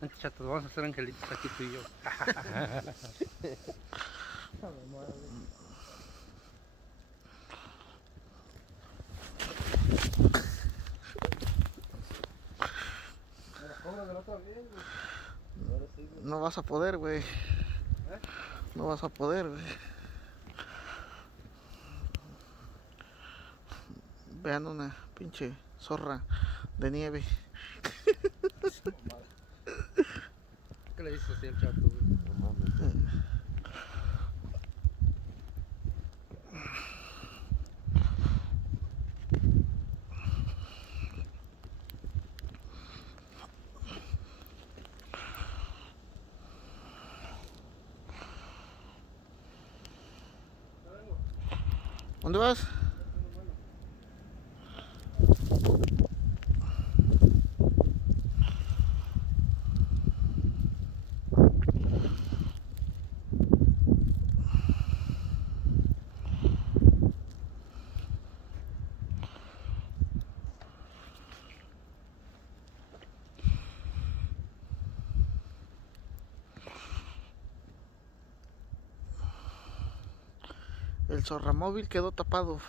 Vente, chatos, vamos a hacer angelitos aquí tú y yo. No vas a poder, güey. No vas a poder, güey. Vean una pinche zorra de nieve. ¿Qué le dices así al chato, güey? No mames. ¿Dónde vas? El zorramóvil quedó tapado.